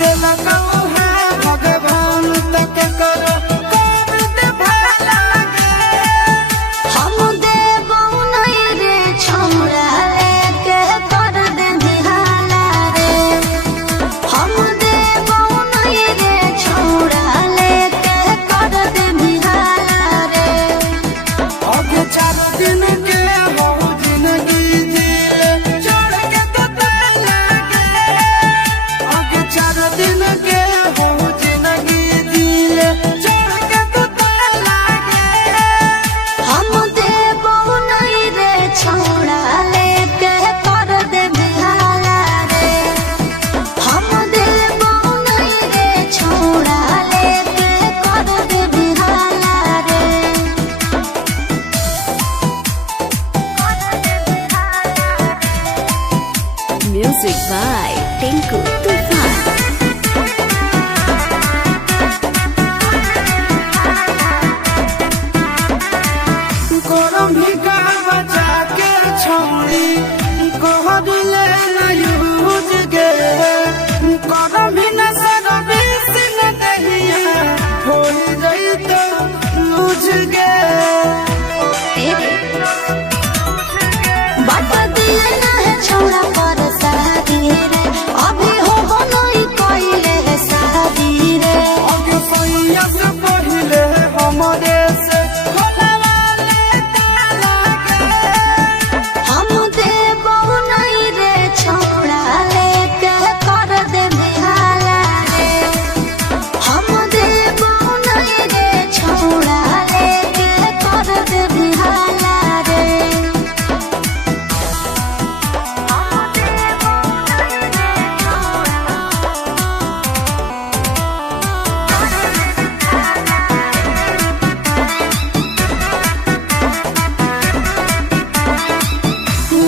देला कहूँ है भगवान तक करो कर दे भला गे। हम देबो नहीं रे छौड़ा लेके कर दे बिहाला रे। हम देबो नहीं रे छौड़ा लेके कर दे बिहाला रे। आगे 4 दिन के बहु जिंदगी जिले छोड़ के तो तला गे। आगे 4 दिन के बहु जिंदगी जिले छोड़ के तो तला गे। हम देबो नहीं रे छौड़ा लेके कर दे बिहाला रे। हम देबो नहीं रे छौड़ा लेके कर दे बिहाला रे। Music by Tinku Tufan. गरम भी का बचा के छोड़ी कहर ले न यूज गे। गरम भी न सरबी सिन दहिया हो जाई तो लूझ गे। बाबा दिए ना है छौड़ा पर शादी रे। अभी हो नहीं कइले है शादी रे। आगे सैया से पहले हमारे से खोलवाले ताला गे। हम देबो नहीं रे छौड़ा लेके कर दे बिहाला रे। हम देबो नहीं रे छौड़ा लेके कर दे बिहाला रे।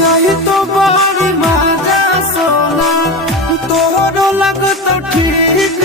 नहीं तो बड़ी मजा सोना तोहरो लग तो ठीक